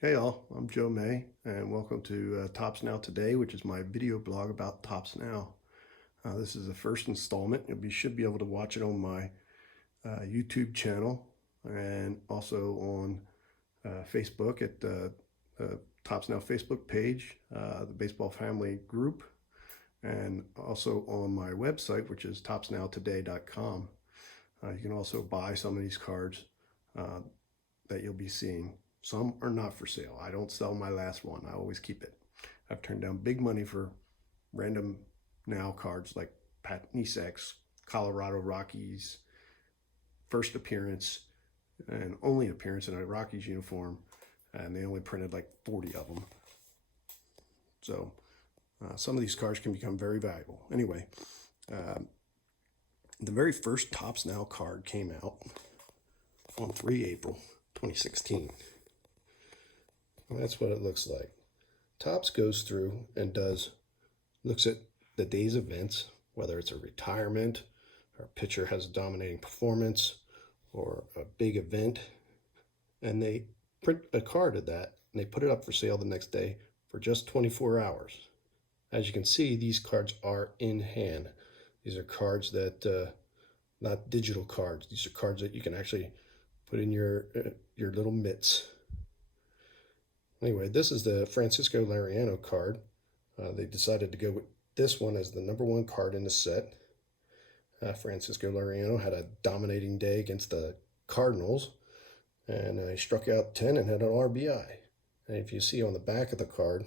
Hey all, I'm Joe May, and welcome to Tops Now Today, which is my video blog about Tops Now. This is the first installment. You should be able to watch it on my YouTube channel and also on Facebook at the Tops Now Facebook page, the Baseball Family group, and also on my website, which is topsnowtoday.com. You can also buy some of these cards that you'll be seeing. Some are not for sale. I don't sell my last one. I always keep it. I've turned down big money for random now cards like Pat Nesek's Colorado Rockies first appearance and only appearance in a Rockies uniform, and they only printed like 40 of them. So some of these cards can become very valuable. Anyway, the very first Tops Now card came out on 3 April 2016. And that's what it looks like. Topps goes through and looks at the day's events, whether it's a retirement, or a pitcher has a dominating performance, or a big event, and they print a card of that, and they put it up for sale the next day for just 24 hours. As you can see, these cards are in hand. These are cards that, not digital cards. These are cards that you can actually put in your little mitts. Anyway, this is the Francisco Liriano card. They decided to go with this one as the #1 card in the set. Francisco Liriano had a dominating day against the Cardinals, and he struck out 10 and had an RBI. And if you see on the back of the card,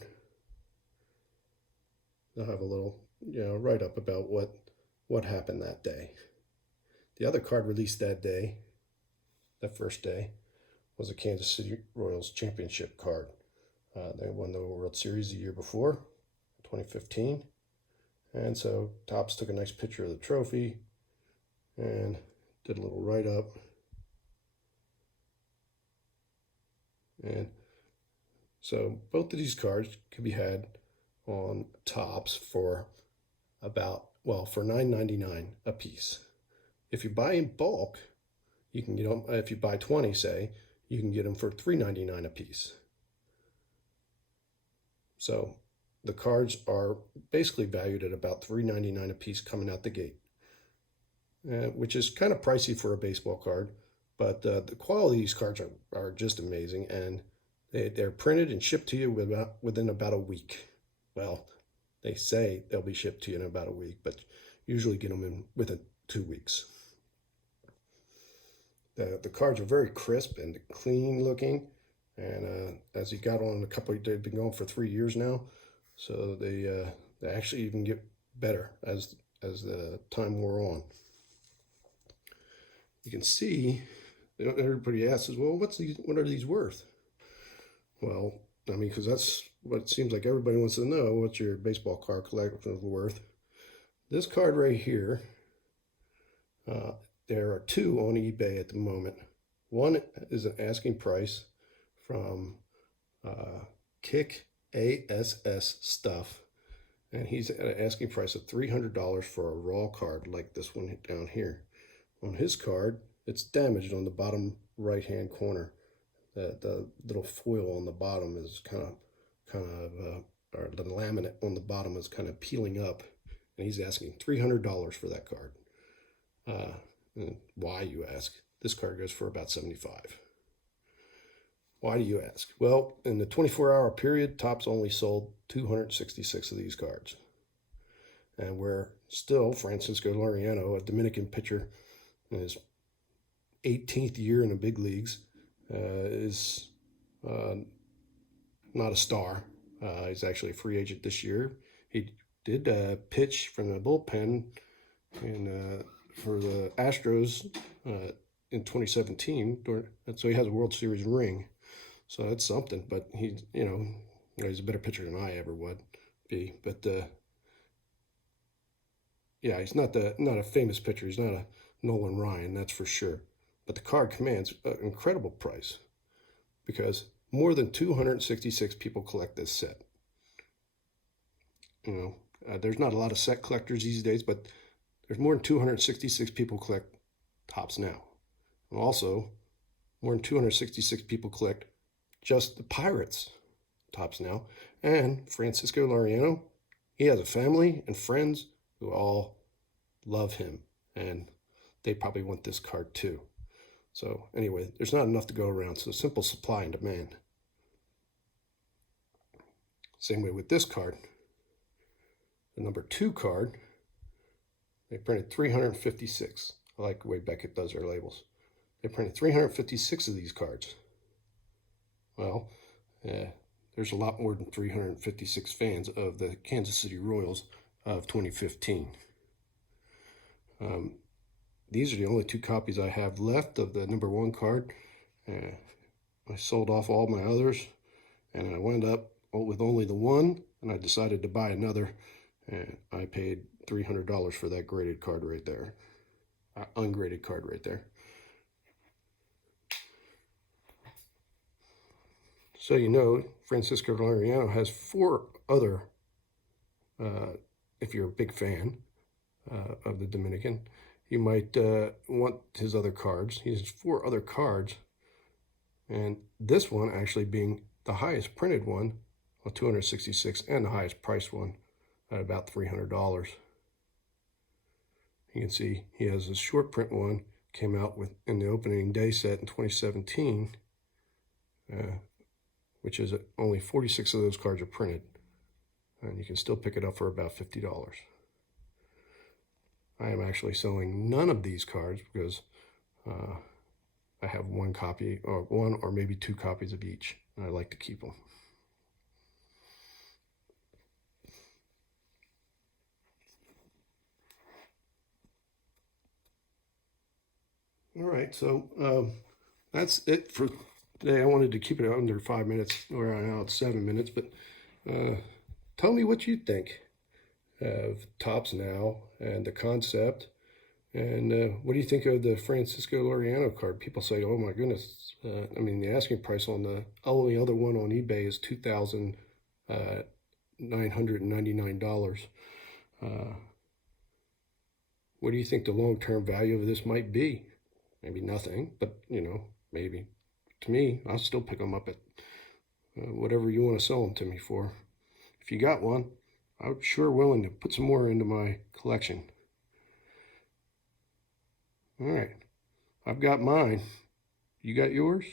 they'll have a little, write-up about what happened that day. The other card released that day, that first day, was a Kansas City Royals championship card. They won the World Series the year before, 2015. And so Topps took a nice picture of the trophy and did a little write-up. And so both of these cards could be had on Topps for for $9.99 a piece. If you buy in bulk, you can get them, if you buy 20, say, you can get them for $3.99 a piece. So the cards are basically valued at about $3.99 a piece coming out the gate, which is kind of pricey for a baseball card, but the quality of these cards are just amazing, and they're printed and shipped to you within about a week. Well, they say they'll be shipped to you in about a week, but usually get them in within 2 weeks. The cards are very crisp and clean looking, and as he got on they've been going for 3 years now, so they actually even get better as the time wore on. You can see, everybody asks, well, what are these worth? Well, I mean, because that's what it seems like everybody wants to know. What's your baseball card collection worth? This card right here, there are 2 on eBay at the moment. One is an asking price from Kick ASS Stuff, and he's at an asking price of $300 for a raw card like this one down here. On his card, it's damaged on the bottom right-hand corner. The little foil on the bottom is kind of, or the laminate on the bottom is kind of peeling up, and he's asking $300 for that card. Why, you ask? This card goes for about $75. Why do you ask? Well, in the 24-hour period, Topps only sold 266 of these cards. And we're still, Francisco Liriano, a Dominican pitcher in his 18th year in the big leagues, is not a star. He's actually a free agent this year. He did pitch from the bullpen for the Astros in 2017, so he has a World Series ring. So that's something, but he's a better pitcher than I ever would be. But yeah, he's not a famous pitcher. He's not a Nolan Ryan, that's for sure. But the card commands an incredible price because more than 266 people collect this set. There's not a lot of set collectors these days, but there's more than 266 people collect Topps Now. And also, more than 266 people collect just the Pirates Topps now. And Francisco Liriano, he has a family and friends who all love him, and they probably want this card too. So anyway, there's not enough to go around, so simple supply and demand. Same way with this card. The number 2 card, they printed 356. I like the way Beckett does their labels. They printed 356 of these cards. Well, there's a lot more than 356 fans of the Kansas City Royals of 2015. These are the only 2 copies I have left of the number 1 card. I sold off all my others, and I wound up with only the one, and I decided to buy another, and I paid $300 for that graded card right there. Ungraded card right there. So you know, Francisco Liriano has 4 other, if you're a big fan of the Dominican, you might want his other cards. He has 4 other cards, and this one actually being the highest printed one, 266, and the highest priced one at about $300. You can see he has a short print one, came out with in the opening day set in 2017, which is only 46 of those cards are printed, and you can still pick it up for about $50. I am actually selling none of these cards because I have 1 copy, or 1 or maybe 2 copies of each, and I like to keep them. All right, so that's it for today. I wanted to keep it under 5 minutes, or now it's 7 minutes, but tell me what you think of Topps now and the concept, and what do you think of the Francisco Liriano card? People say, oh my goodness, I mean, the asking price on the only other one on eBay is $2,999. What do you think the long-term value of this might be? Maybe nothing, but, you know, maybe. To me, I'll still pick them up at whatever you want to sell them to me for. If you got one, I'm sure willing to put some more into my collection. All right, I've got mine. You got yours?